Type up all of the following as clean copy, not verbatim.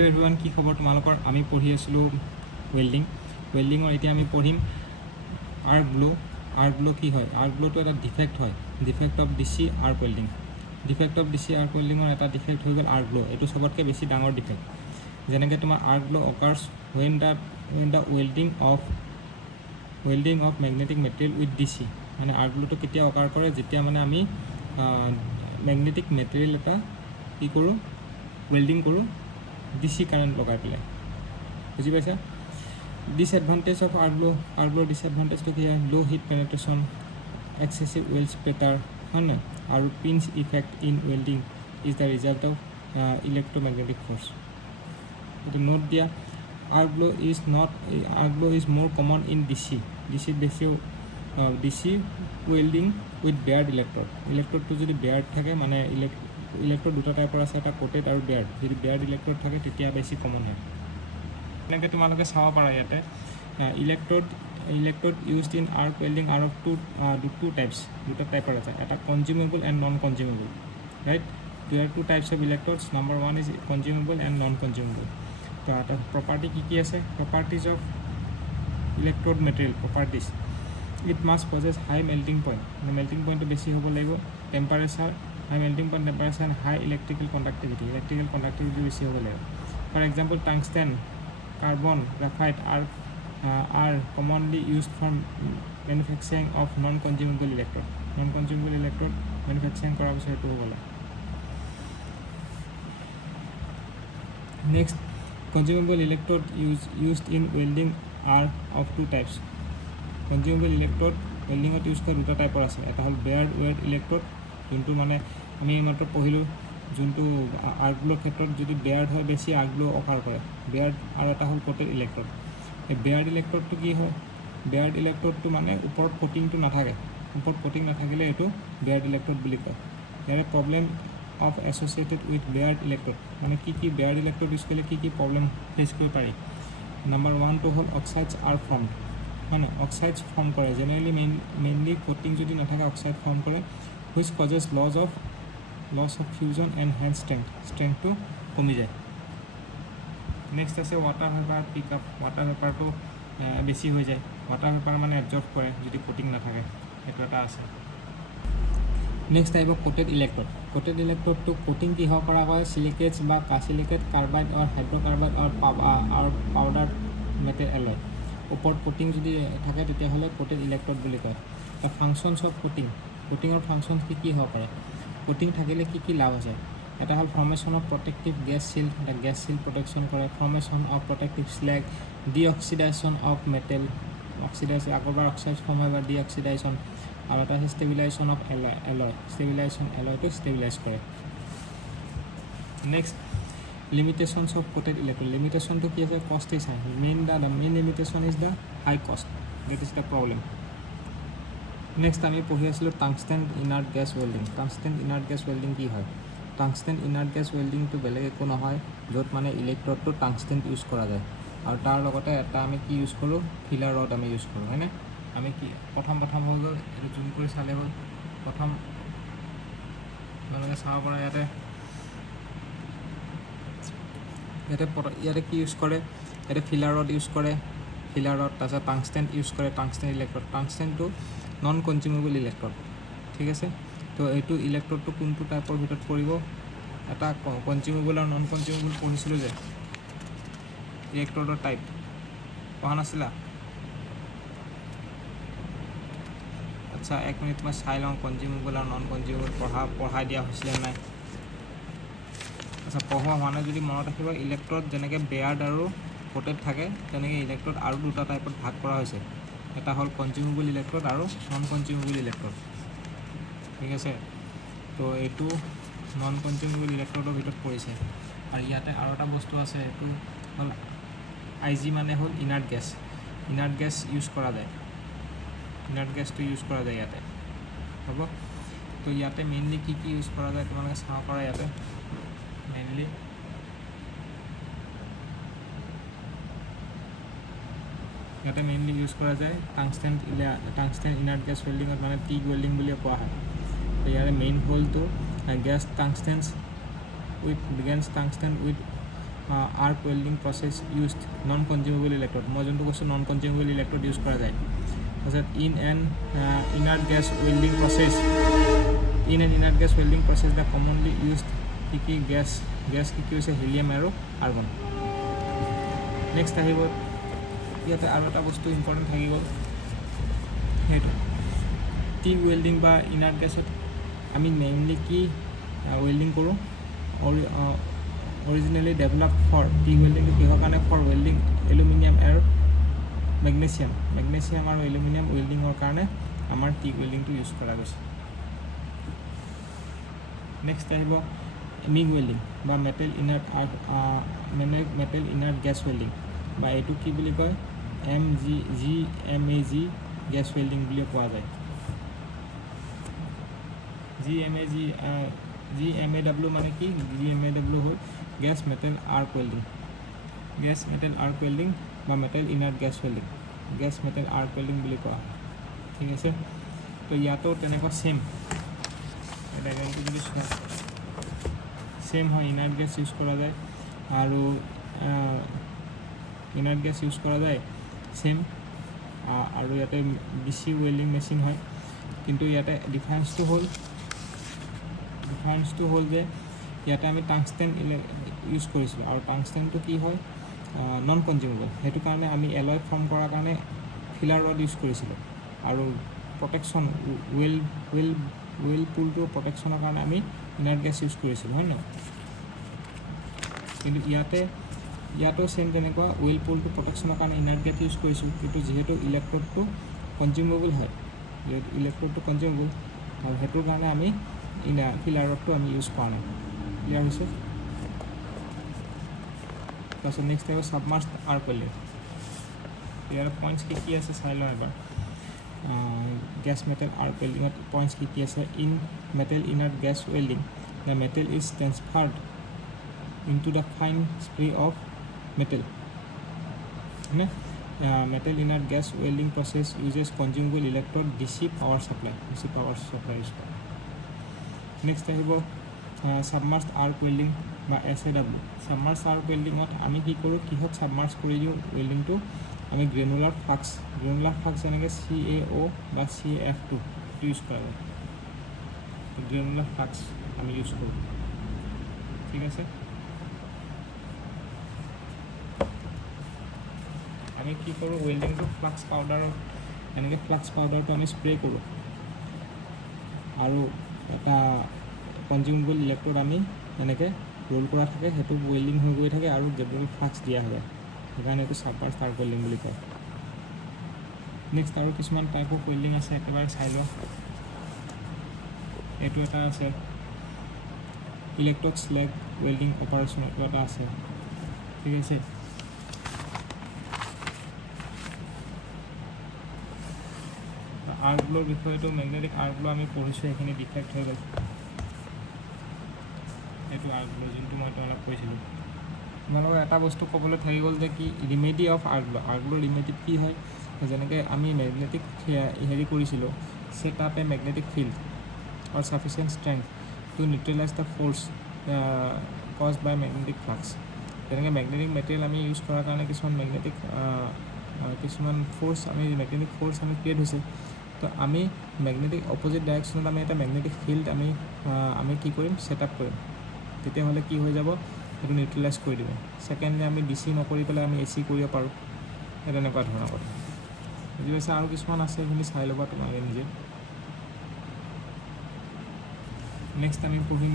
Hello everyone की खबर तुम्हालोकर आमी पढ़ी आছিলো वेल्डिंगर एतिया आमी पढ़िम आर्क ग्लो की হয় आर्क ग्लो तो एटा डिफेक्ट হয় defect of DC arc welding defect of DC arc वेल्डिंगर एटा डिफेक्ट हो गेल आर्क ग्लो एटु सबतके बेसी डाঙर डिफेक्ट जेनेके तुमार arc glow occurs when the welding of magnetic material with DC माने आर्क ग्लो तो केতিয়া अकार करे जेতিয়া माने आमी मैग्नेटिक मटेरियल एटा की करो वेल्डिंग करो डीसी कारेन्ट लगाई पे बुझी पाइसा disadvantage of arc glow disadvantage तो क्या low heat penetration excessive weld spatter है ना और pinch effect in welding is the result of electromagnetic force तो नोट दिया arc glow is more common in DC बेसि DC welding with bare electrode तो जो बेयर्ड থাকে মানে इलेक्ट्रोड दुटा टाइपर আছে এটা কোটেড আৰু বেয়াৰ্ড যদি বেয়াৰ্ড ইলেক্ট্ৰোড থাকে তেতিয়া বেছি কমন হয় এনেকৈ তোমালোকে চাব পাৰা ইয়াতে electrode used in arc welding are of two types दुटा टाइपर আছে এটা consumable and non consumable right there are two types of electrodes number 1 is consumable and non consumable तो এটা प्रॉपर्टी কি আছে properties of electrode material properties it must possess high melting point बेसी হ'ব লাগিব temperature high melting point temperature and high electrical conductivity बेसी हो गए for example tungsten carbon graphite are commonly used for manufacturing of non consumable electrode manufacturing करार पिछत हो गए next consumable electrode used in welding are of two types consumable electrode welding use कर दुटा टाइपर আছে এটা হল বেয়াৰ্ড ওয়েট ইলেক্ট্ৰোড যোনটো মানে আমি মাত্ৰ পঢ়িলোঁ যোনটো আৰ্ক গ্লোৰ ক্ষেত্ৰত যদি বেয়াৰ্ড হয় বেছি আৰ্ক গ্লো অকাৰ কৰে বেয়াৰ্ড আৰু এটা হ'ল কোটেড ইলেক্ট্ৰোড এই বেয়াৰ্ড ইলেক্ট্ৰোডটো কি হয় বেয়াৰ্ড ইলেক্ট্ৰোডটো মানে ওপৰত কোটিংটো নাথাকে ওপৰত কোটিং নাথাকিলে এইটো বেয়াৰ্ড ইলেক্ট্ৰোড বুলি কয় ইয়াৰে problem of associated with bare electrode মানে কি বেয়াৰ্ড ইলেক্ট্ৰোড ইউজ কৰিলে কি প্ৰব্লেম ফেচ কৰিব পাৰি নাম্বাৰ 1 টো হ'ল অক্সাইডছ আৰ ফৰ্ম মানে অক্সাইডছ ফৰ্ম কৰে জেনেৰেলি মেইনলি কোটিং যদি নাথাকে অক্সাইড ফৰ্ম কৰে which causes loss of fusion and hence strength to কমি যায় নেক্সট আছে water vapour pickup water vapour তো বেশি হৈ যায় ওয়াটার ভেপার মানে এবজর্ব কৰে যদি কোটিং না থাকে এটা এটা আছে নেক্সট আহিব কোটেড ইলেক্ট্ৰোড তো কোটিং কি হয় কৰা হয় সিলিকেটস বা কাৰ্বন কাৰ্বাইড और হাইড্ৰকাৰ্বাইড और পাউডাৰ মেটেল এলয় ওপৰত কোটিং যদি থাকে তেতিয়া হলে কোটেড ইলেক্ট্ৰোড বুলি কয় তো ফাংশনস অফ কোটিঙৰ ফাংশনস কি হ'ব পাৰে কোটিং থাকিলে কি লাভ আছে এটা হল formation of protective gas shield এটা গেছ শিল প্ৰটেকশন কৰে formation of protective slag deoxidation of metal oxidisation আগৰবাৰ অক্সাইড ফৰ্ম হয় বা ডিঅক্সিডেশন আৰু এটা ষ্টেবিলাইজেশন অফ এলয় এলয়টো ষ্টেবিলাইজ কৰে next limitations of coated electrode লিমিটেশনটো কি আছে cost is high main limitation is the high cost that is the problem next आमी पढ़ी आছিলোঁ টাংস্টেন ইনাৰ্ট গেছ वेल्डिंग কি হয় টাংস্টেন ইনাৰ্ট গেছ वेल्डिंग তো বেলেগ একো নহয় য'ত মানে ইলেক্ট্ৰোডটো টাংস্টেন ইউজ কৰা যায় আৰু তাৰ লগতে এটা আমি কি ইউজ কৰোঁ ফিলাৰ ৰড আমি ইউজ কৰোঁ হয়নে আমি কি প্ৰথম হৈ গ'ল এইটো জুম কৰি চালে হ'ল প্ৰথম মানে চাব পৰা ইয়াতে কি ইউজ কৰে ইয়াতে ফিলাৰ ৰড ইউজ কৰে তাৰপিছত টাংস্টেন ইউজ কৰে টাংস্টেন ইলেক্ট্ৰোড টাংস্টেনটো নন কনজিউমেবল ইলেক্ট্ৰোড ঠিক আছে তো এইটো ইলেক্ট্ৰোডটো কোনটো টাইপৰ ভিতৰত পৰিব এটা কনজিউমেবল আৰু নন কনজিউমেবল পঢ়িছিলোঁ যে ইলেক্ট্ৰোডৰ টাইপ পঢ়া নাছিলা আচ্ছা এক মিনিট মই চাই লওঁ কনজিউমেবল আৰু নন কনজিউমেবল পঢ়াই দিয়া হৈছিলে নাই আচ্ছা পঢ়োৱা হোৱা নাই যদি মনত ৰাখিব ইলেক্ট্ৰোড যেনেকৈ বেয়াৰ্ড আৰু কোটেড থাকে তেনেকৈ ইলেক্ট্ৰোড আৰু দুটা টাইপত ভাগ কৰা হৈছে এটা হল কনজিউমেবল ইলেক্ট্ৰোড আৰু নন কনজিউমেবল ইলেক্ট্ৰোড ঠিক আছে তো এইটো নন কনজিউমেবল ইলেক্ট্ৰোডৰ ভিতৰত পৰিছে আৰু ইয়াতে আৰু এটা বস্তু আছে এইটো হল আইজি মানে হল ইনাৰ্ট গেছ ইউজ কৰা যায় ইনাৰ্ট গেছটো ইউজ কৰা যায় ইয়াতে হ'ব তো ইয়াতে মেইনলি কি ইউজ কৰা যায় তোমালোকে চাব পাৰা ইয়াতে মেইনলি ইয়াতে মেইনলি ইউজ কৰা যায় টাংস্টেন ইনাৰ্ট গেছ वेल्डिंगত মানে টিগ वेल्डिंग বুলি কোৱা হয় তো ইয়াৰে মেইন হ'লটো gas tungsten with arc welding process used non-consumable electrode মই যোনটো কৈছোঁ নন কনজিউমেবল ইলেক্ট্ৰড ইউজ কৰা যায় তাৰপিছত in an inert gas welding process the commonly used কি gas কি হৈছে helium আৰু argon next আহিব ইয়াতে আৰু এটা বস্তু ইম্পৰ্টেণ্ট থাকি গ'ল সেইটো টিগ ৱেল্ডিং বা ইনাৰ্ট গেছত আমি মেইনলি কি ৱেল্ডিং কৰোঁ originally developed for TIG welding to কিহৰ কাৰণে for welding aluminum আৰু magnesium আৰু aluminum welding ৰ কাৰণে আমাৰ TIG welding টো ইউজ কৰা গৈছে next আহিব MIG welding বা metal inert gas welding বা এইটো কি বুলি কয় GMAG gas welding বুলি কোৱা যায় GMAW মানে কি GMAW হ'ল gas metal arc welding বা metal inert gas welding বুলি কোৱা ঠিক আছে তো ইয়াতো তেনেকুৱা সেম ডায়াগ্ৰামটো যদি চোৱা সেম হয় ইনাৰ্ট গেছ ইউজ কৰা যায় আৰু ইনাৰ্ট গেছ ইউজ কৰা যায় সেম আৰু ইয়াতে DC ৱেল্ডিং মেচিন হয় কিন্তু ইয়াতে ডিফাৰেন্সটো হ'ল যে ইয়াতে আমি টাংষ্টেন ইউজ কৰিছিলোঁ আৰু টাংষ্টেনটো কি হয় নন কনজিউমেবল সেইটো কাৰণে আমি এলয় ফৰ্ম কৰাৰ কাৰণে ফিলাৰ ৰড ইউজ কৰিছিলোঁ আৰু প্ৰটেকশ্যন ৱেল পুলটোৰ প্ৰটেকশ্যনৰ কাৰণে আমি ইনাৰ্ট গেছ ইউজ কৰিছিলোঁ হয় নহয় কিন্তু ইয়াতো চেম তেনেকুৱা ৱেল পুলটো প্ৰটেকশ্যনৰ কাৰণে ইনাৰ্ট গেছ ইউজ কৰিছোঁ কিন্তু যিহেতু ইলেক্ট্ৰডটো কনজিউমেবল হয় আৰু সেইটোৰ কাৰণে আমি ফিলাৰ ৰডটো আমি ইউজ কৰা নাই ক্লিয়াৰ হৈছে তাৰপিছত নেক্সট আহিব ছাবমাৰ্জড আৰ্ক ৱেল্ডিং ইয়াৰ পইণ্টছ কি আছে চাই লওঁ এবাৰ gas metal arc welding points কি আছে in metal inert gas welding the metal is transferred into the fine spray of metal metal inert gas welding process uses consumable electrode DC power supply use কৰা next আহিব submerged arc welding বা SAW submerged arc welding আমি কি কৰোঁ কিহত submerge কৰি দিওঁ welding টো আমি গ্ৰেনুলাৰ ফ্লাক্স যেনেকৈ CaO বা CaF2 ইউজ কৰা যায় গ্ৰেনুলাৰ ফ্লাক্স আমি ইউজ কৰোঁ ঠিক আছে আমি কি কৰোঁ ৱেল্ডিংটো ফ্লাক্স পাউডাৰটো আমি স্প্ৰে কৰোঁ আৰু এটা কনজিউমেবল ইলেক্ট্ৰড আমি এনেকৈ ৰোল কৰা থাকে সেইটো ৱেল্ডিং হৈ গৈ থাকে আৰু গ্ৰেনুলাৰ ফ্লাক্স দিয়া হয় সেইকাৰণে এইটো ছাবমাৰ্জড আৰ্ক ৱেল্ডিং বুলি কয় নেক্সট আৰু কিছুমান টাইপ অফ ৱেল্ডিং আছে একেবাৰে চাই লওঁ এইটো এটা আছে ইলেক্ট্ৰড স্লেগ ৱেল্ডিং অপাৰেশ্যন এইটো এটা আছে ঠিক আছে আৰ্ক ব্লৰ বিষয়টো মেগনেটিক আৰ্ক ব্ল আমি পঢ়িছোঁ এইখিনি ডিফেক্ট হৈ গ'ল এইটো আৰ্ক ব্ল যোনটো মই তোমালোকক কৈছিলোঁ তোমালোকৰ এটা বস্তু ক'বলৈ থাকি গ'ল যে কি ৰিমেডি অফ আৰ্ক ব্লৰ ৰিমেডি কি হয় যেনেকৈ আমি মেগনেটিক হেৰি কৰিছিলোঁ set up a magnetic field or sufficient strength to neutralize the force caused by magnetic flux যেনেকৈ মেগনেটিক মেটেৰিয়েল আমি ইউজ কৰাৰ কাৰণে কিছুমান মেগনেটিক ফ'ৰ্চ আমি ক্ৰিয়েট হৈছে তো আমি মেগনেটিক অপজিট ডাইৰেকশ্যনত আমি এটা মেগনেটিক ফিল্ড আমি কি কৰিম ছেট আপ কৰিম তেতিয়াহ'লে কি হৈ যাব সেইটো নিউট্ৰেলাইজ কৰি দিব ছেকেণ্ডলি আমি DC নকৰি পেলাই আমি AC কৰিব পাৰোঁ সেই তেনেকুৱা ধৰণৰ কথা বুজি পাইছে আৰু কিছুমান আছে সেইখিনি চাই ল'বা তোমালোকে নিজে নেক্সট আমি পঢ়িম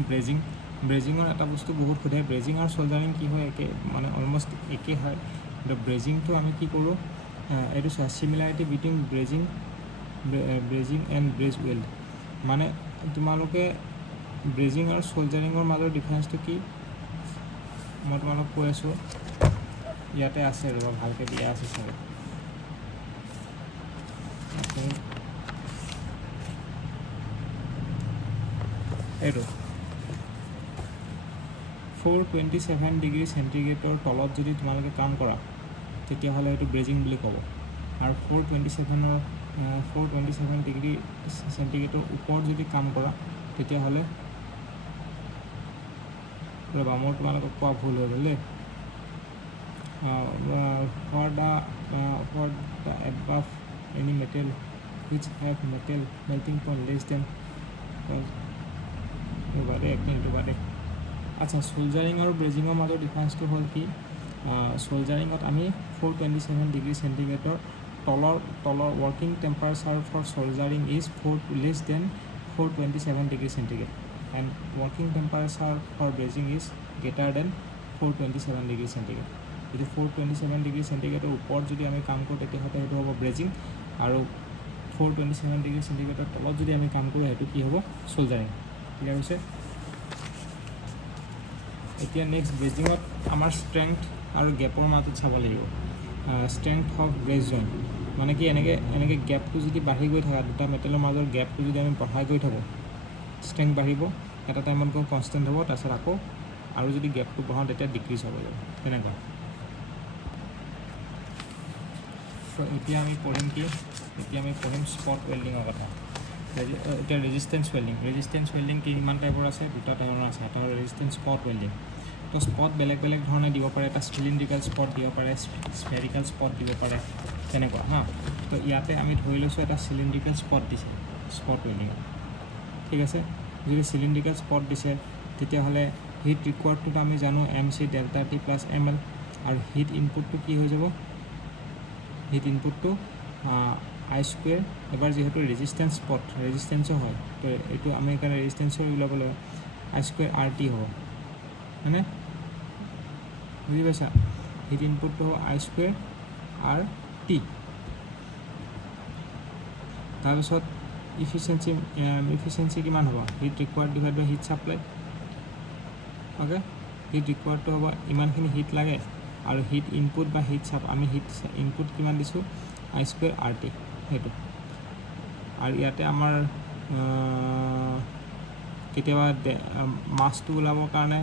ব্ৰেজিঙৰ এটা বস্তু বহুত সোধে ব্ৰেজিং আৰু চল্ডাৰিং কি হয় একে মানে অলমষ্ট একেই হয় কিন্তু ব্ৰেজিংটো আমি কি কৰোঁ এইটো চোৱা চিমিলাৰিটি বিটুইন ব্ৰেজিং এণ্ড ব্ৰেজ ৱেল্ড মানে তোমালোকে ব্ৰেজিং আৰু চল্ডাৰিঙৰ মাজৰ ডিফাৰেঞ্চটো কি মই তোমালোকক কৈ আছোঁ ইয়াতে আছে ৰ'বা ভালকৈ দিয়া আছে চাগে এইটো 427 ডিগ্ৰী চেণ্টিগ্ৰেডৰ তলত যদি তোমালোকে কাম কৰা তেতিয়াহ'লে এইটো ব্ৰেজিং বুলি ক'ব আৰু 427 ডিগ্ৰী চেণ্টিগ্ৰেডৰ ওপৰত যদি কাম কৰা তেতিয়াহ'লে ৰ'বা মোৰ তোমালোকক কোৱা ভুল হৈ গ'ল দেই for the above any metal which have metal melting point less than আচ্ছা সোলজাৰিং আৰু ব্ৰেজিঙৰ মাজৰ ডিফাৰেঞ্চটো হ'ল কি সোলজাৰিঙত আমি 427 ডিগ্ৰী চেণ্টিগ্ৰেডৰ তলৰ working temperature for soldering is 4 less than 427 degree centigrade and working temperature for brazing is greater than 427 degree centigrade যদি 427 degree চেণ্টিগ্ৰেডৰ ওপৰত যদি আমি কাম কৰোঁ তেতিয়াহ'লে সেইটো হ'ব ব্ৰেজিং আৰু 427 ডিগ্ৰী চেণ্টিগ্ৰেডৰ তলত যদি আমি কাম কৰোঁ সেইটো কি হ'ব সোলজাৰিং ক্লিয়াৰ হৈছে এতিয়া নেক্সট ব্ৰেজিঙত আমাৰ ষ্ট্ৰেংথ আৰু গেপৰ মাজত চাব লাগিব ষ্ট্ৰেংথ অফ ব্ৰেজ জইণ্ট মানে কি এনেকৈ গেপটো যদি বাঢ়ি গৈ থাকে দুটা মেটেলৰ মাজৰ গেপটো যদি আমি বঢ়াই গৈ থাকোঁ ষ্ট্ৰেংথ বাঢ়িব এটা টাইমত গৈ কনষ্টেণ্ট হ'ব তাৰপিছত আকৌ আৰু যদি গেপটো বঢ়াওঁ তেতিয়া ডিক্ৰিজ হ'ব লাগিব তেনেকুৱা এতিয়া আমি পঢ়িম স্পট ৱেল্ডিঙৰ কথা এতিয়া ৰেজিষ্টেঞ্চ ৱেল্ডিং কিমান টাইপৰ আছে দুটা টাইপৰ আছে এটা হ'ল ৰেজিষ্টেঞ্চ স্পট ৱেল্ডিং তো স্পট বেলেগ ধৰণে দিব পাৰে এটা চিলিণ্ড্ৰিকেল স্পট দিব পাৰে স্ফেৰিকেল স্পট দিব পাৰে তেনেকুৱা হা তো ইয়াতে আমি ধৰি লৈছোঁ এটা চিলিণ্ড্ৰিকেল স্পট দিছে স্পট ৱেল্ডিঙত ঠিক আছে যদি চিলিণ্ড্ৰিকেল স্পট দিছে তেতিয়াহ'লে হিট ৰিকুৱাৰ্ডটোতো আমি জানো MC delta T plus ML আৰু হিট ইনপুটটো কি হৈ যাব হিট ইনপুটটো I স্কুৱেৰ এবাৰ যিহেতু ৰেজিষ্টেঞ্চো হয় তো এইটো আমি সেইকাৰণে ৰেজিষ্টেঞ্চৰ ওলাব লাগিব I স্কুৱেৰ RT হ'ব হয়নে বুজি পাইছা হিট ইনপুটটো হ'ব I স্কুৱেৰ RT তাৰপিছত ইফিচিয়েঞ্চি কিমান হ'ব হিট ৰিকুৱাৰ্ড ডিভাইড বাই হিট ছাপ্লাই অ'কে হিট ৰিকুৱাৰ্ডটো হ'ব ইমানখিনি হিট লাগে আৰু হিট ইনপুট বা আমি হিট ইনপুট কিমান দিছোঁ I স্কুৱেৰ RT সেইটো আৰু ইয়াতে আমাৰ কেতিয়াবা মাছটো ওলাবৰ কাৰণে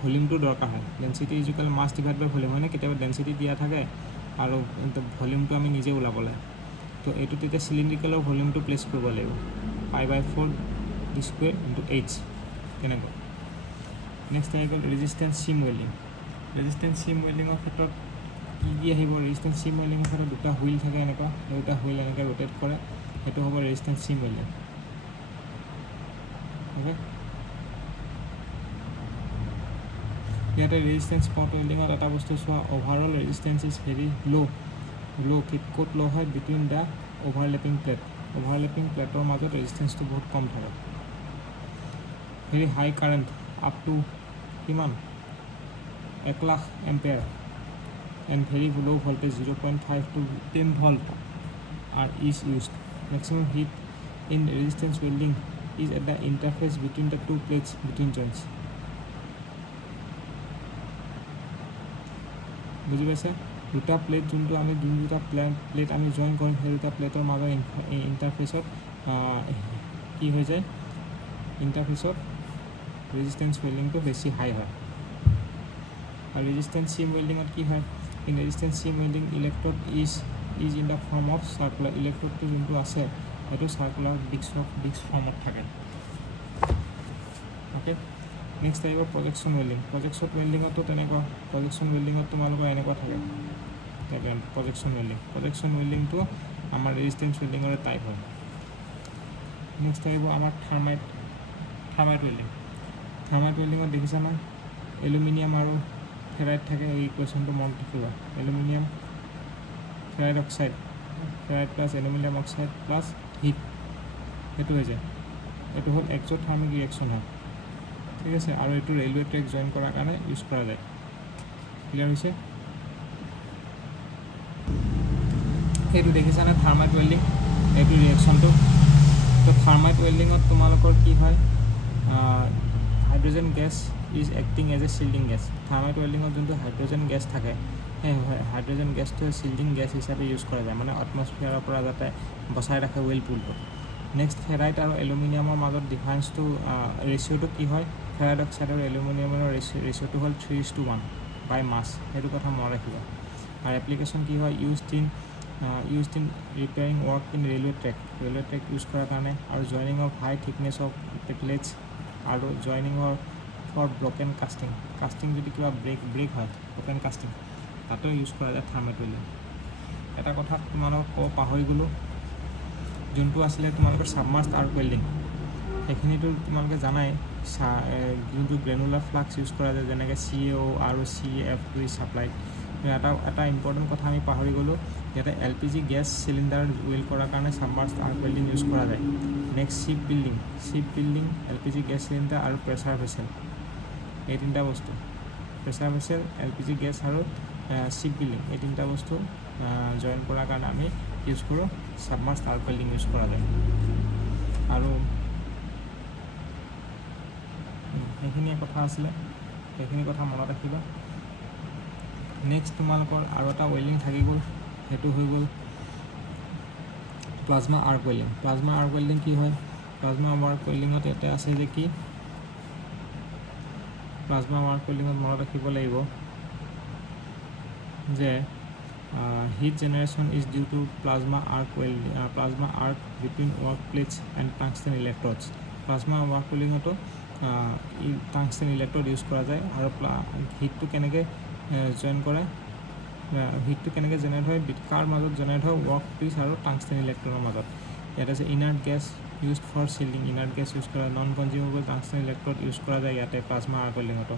ভলিউমটো দৰকাৰ হয় ডেনচিটি ইজুকেল মাছ ডিভাইড বাই ভলিউম হয়নে কেতিয়াবা ডেনচিটি দিয়া থাকে আৰু ভলিউমটো আমি নিজে ওলাব লাগে তো এইটো তেতিয়া চিলিণ্ড্ৰিকেলৰ ভলিউমটো প্লেচ কৰিব লাগিব π/4 d স্কুৱেৰ ইনটু H তেনেকুৱা নেক্সট আহি গ'ল ৰেজিষ্টেঞ্চ চিম ৱেল্ডিঙৰ ক্ষেত্ৰত কি আহিব ৰেজিষ্টেঞ্চ চিম ৱেল্ডিঙৰ ক্ষেত্ৰত দুটা হুইল থাকে এনেকুৱা দুটা হুইল এনেকৈ ৰোটেট কৰে সেইটো হ'ব ৰেজিষ্টেঞ্চ চিম ৱেল্ডিং অ'কে ইয়াতে ৰেজিষ্টেঞ্চ স্পট ৱেল্ডিঙত এটা বস্তু চোৱা অভাৰঅল ৰেজিষ্টেঞ্চ ইজ ভেৰি ল' ক'ত ল' হয় বিটুইন দ্য অভাৰলেপিং প্লেটৰ মাজত ৰেজিষ্টেঞ্চটো বহুত কম থাকে very high current up to কিমান 1,00,000 ampere and very low voltage 0.5 to 10 volt is used. Maximum heat in resistance welding is at the interface between the two plates between joints. বুজি পাইছে দুটা plate যোনটো আমি দুটা প্লেট আমি join কৰিম সেই দুটা প্লেটৰ মাজৰ ইণ্টাৰফেচত কি হৈ যায় ইণ্টাৰফেচত ৰেজিষ্টেঞ্চ ৱেল্ডিংটো বেছি হাই হয় আৰু ৰেজিষ্টেঞ্চ চিম ৱেল্ডিঙত কি হয় in resistance seam welding electrode is in the form of circular electrode to যোনটো আছে সেইটো circular disc ফৰ্মত থাকে ওকে নেক্সট আহিব প্ৰজেকশ্যন ৱেল্ডিঙতো তেনেকুৱা প্ৰজেকশ্যন ৱেল্ডিঙত তোমালোকৰ এনেকুৱা থাকে প্ৰজেকশ্যন ৱেল্ডিংটো আমাৰ ৰেজিষ্টেঞ্চ ৱেল্ডিঙৰে টাইপ হয় নেক্সট আহিব আমাৰ থাৰ্মাইট ৱেল্ডিঙত দেখিছা না এলুমিনিয়াম আৰু ফেৰাইট থাকে এই ইকুৱেশ্যনটো মনত ৰাখিবা aluminium ferrite oxide ferrite plus aluminium oxide plus heat সেইটো হৈ যায় এইটো হ'ল এক্সোথাৰ্মিক ৰিয়েকশ্যন হয় ঠিক আছে আৰু এইটো ৰেলৱে ট্ৰেক জইন কৰাৰ কাৰণে ইউজ কৰা যায় ক্লিয়াৰ হৈছে সেইটো দেখিছানে থাৰ্মাইট ৱেল্ডিং এইটো ৰিয়েকশ্যনটো তো থাৰ্মাইট ৱেল্ডিঙত তোমালোকৰ কি হয় hydrogen gas is acting as a shielding gas থাৰ্মাইট ৱেল্ডিঙত যোনটো হাইড্ৰজেন গেছ থাকে সেই হাইড্ৰজেন গেছটোৱে শ্বিল্ডিং গেছ হিচাপে ইউজ কৰা যায় মানে এটমছফিয়াৰৰ পৰা যাতে বচাই ৰাখে ৱেলপুলটো নেক্সট ফেৰাইট আৰু এলুমিনিয়ামৰ মাজত ডিফাৰেঞ্চটো ৰেচিঅ'টো কি হয় ফেৰাইট অক্সাইড আৰু এলুমিনিয়ামৰ ৰেচিঅ'টো হ'ল 3:1 বাই মাছ সেইটো কথা মনত ৰাখিবা আৰু এপ্লিকেশ্যন কি হয় used in repairing work in railway track use কৰাৰ কাৰণে আৰু joining of high thickness of plates আৰু জইনিঙৰ ফৰ ব্ৰকেন কাষ্টিং যদি কিবা ব্ৰেক হয় ব্ৰকেন কাষ্টিং তাতেও ইউজ কৰা যায় থাৰ্মেট ৱেল্ডিং। এটা কথা তোমালোকক ক'ব পাহৰি গ'লোঁ, যোনটো আছিলে তোমালোকৰ ছাবমাৰ্ছড আৰ্ক ৱেল্ডিং, সেইখিনিতো তোমালোকে জানাই যোনটো গ্ৰেনুলাৰ ফ্লাক্স ইউজ কৰা যায়, যেনেকৈ CAO আৰু CF2 ছাপ্লাইড। এটা ইম্পৰ্টেণ্ট কথা আমি পাহৰি গ'লোঁ, ইয়াতে LPG গেছ চিলিণ্ডাৰ ৱেল্ড কৰাৰ কাৰণে ছাবমাৰ্ছড আৰ্ক ৱেল্ডিং ইউজ কৰা যায়। Next ship building, LPG gas cylinder আৰু প্ৰেছাৰ ভেছেল, এই তিনিটা বস্তু, প্ৰেছাৰ ভেছেল, LPG গেছ আৰু শ্বিপ বিল্ডিং, এই তিনিটা বস্তু জইন কৰাৰ কাৰণে আমি ইউজ কৰোঁ ছাবমাৰ্ছড আৰ্ক ৱেল্ডিং ইউজ কৰা যায়। আৰু সেইখিনিয়ে কথা আছিলে, সেইখিনি কথা মনত ৰাখিবা। নেক্সট তোমালোকৰ আৰু এটা ৱেল্ডিং থাকি গ'ল, সেইটো হৈ গ'ল plasma arc welding. Plasma arc welding কি হয়? প্লাজমা আৰ্ক ৱেল্ডিঙত ইয়াতে আছে যে কি, প্লাজমা আৰ্ক ৱেল্ডিঙত মনত ৰাখিব লাগিব যে heat generation is due to plasma arc between work plates and tungsten electrodes. Plasma arc ৱেল্ডিঙতো টাংষ্টেন ইলেক্ট্ৰড ইউজ কৰা যায়। আৰু হিটটো কেনেকৈ জইন কৰে, হিটটো কেনেকৈ জেনেৰেট হয়, কাৰ মাজত জেনেৰেট হয়, ৱৰ্ক পিচ আৰু টাংষ্টেন ইলেক্ট্ৰডৰ মাজত। ইয়াত আছে inert gas use for shielding, inert gas use কৰা, non consumable tungsten electrode use কৰা যায় ইয়াতে প্লাজমা আৰ্ক ৱেল্ডিঙতো।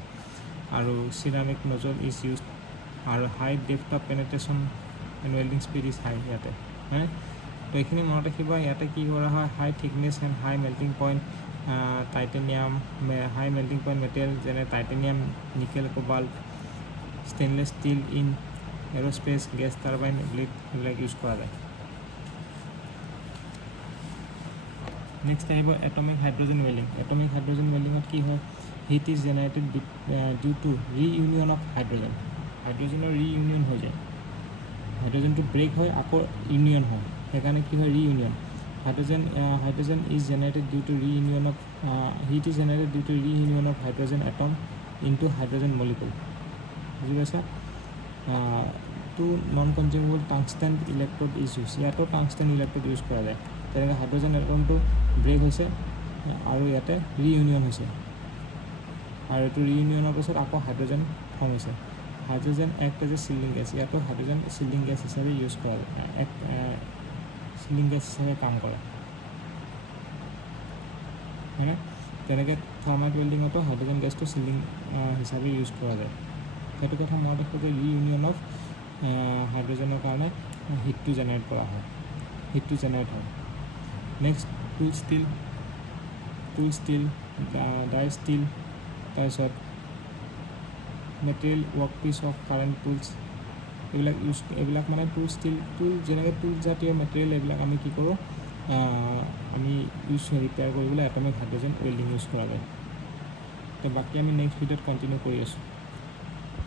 আৰু চিৰামিক নজল ইজ ইউজ, আৰু high depth of penetration and welding speed is high ইয়াতে, হয়। তো এইখিনি মনত ৰাখিবা। ইয়াতে কি কৰা হয়, high thickness and high melting point titanium, high melting point material যেনে titanium, nickel, cobalt, stainless steel in aerospace, gas turbine, এইবিলাক ইউজ কৰা যায়। নেক্সট আহিব atomic hydrogen welding. Atomic hydrogen ৱেল্ডিঙত কি হয়, heat is generated due to reunion of hydrogen. হাইড্ৰজেনৰ reunion হৈ যায়, হাইড্ৰজেনটো ব্ৰেক হয় আকৌ ইউনিয়ন হয়, সেইকাৰণে কি হয়, reunion. Hydrogen is generated due to reunion of heat is generated due to reunion of hydrogen atom into hydrogen molecule. বুজি পাইছা? To non consumable tungsten electrode is use, ইয়াতো টাংষ্টেন ইলেক্ট্ৰড ইউজ কৰা যায়। তেনেকৈ হাইড্ৰজেন এটমটো ব্ৰেক হৈছে আৰু ইয়াতে Réunion হৈছে, আৰু এইটো ৰিইউনিয়নৰ পাছত আকৌ হাইড্ৰজেন ফৰ্ম হৈছে। Hydrogen act as a shielding gas, ইয়াতো হাইড্ৰজেন চিল্ডিং গেছ হিচাপে ইউজ কৰা যায়, চিল্ডিং গেছ হিচাপে কাম কৰে, হয়নে? তেনেকৈ থাৰ্মেট ৱেল্ডিঙতো হাইড্ৰজেন গেছটো চিল্ডিং হিচাপে ইউজ কৰা যায়। সেইটো কথা মনত ৰাখিব যে ৰিইউনিয়ন অফ হাইড্ৰজেনৰ কাৰণে হিটটো জেনেৰেট কৰা হয়, হিটটো জেনেৰেট হয়। Next tool steel, die steel, তাৰপিছত material work piece of current tools, এইবিলাক মানে টুল যেনেকৈ টুল জাতীয় মেটেৰিয়েল, এইবিলাক আমি কি কৰোঁ, আমি ৰিপেয়াৰ কৰিবলৈ এটমিক হাইড্ৰজেন ৱেল্ডিং ইউজ কৰা যায়। তো বাকী আমি নেক্সট ভিডিঅ'ত কণ্টিনিউ কৰি আছোঁ।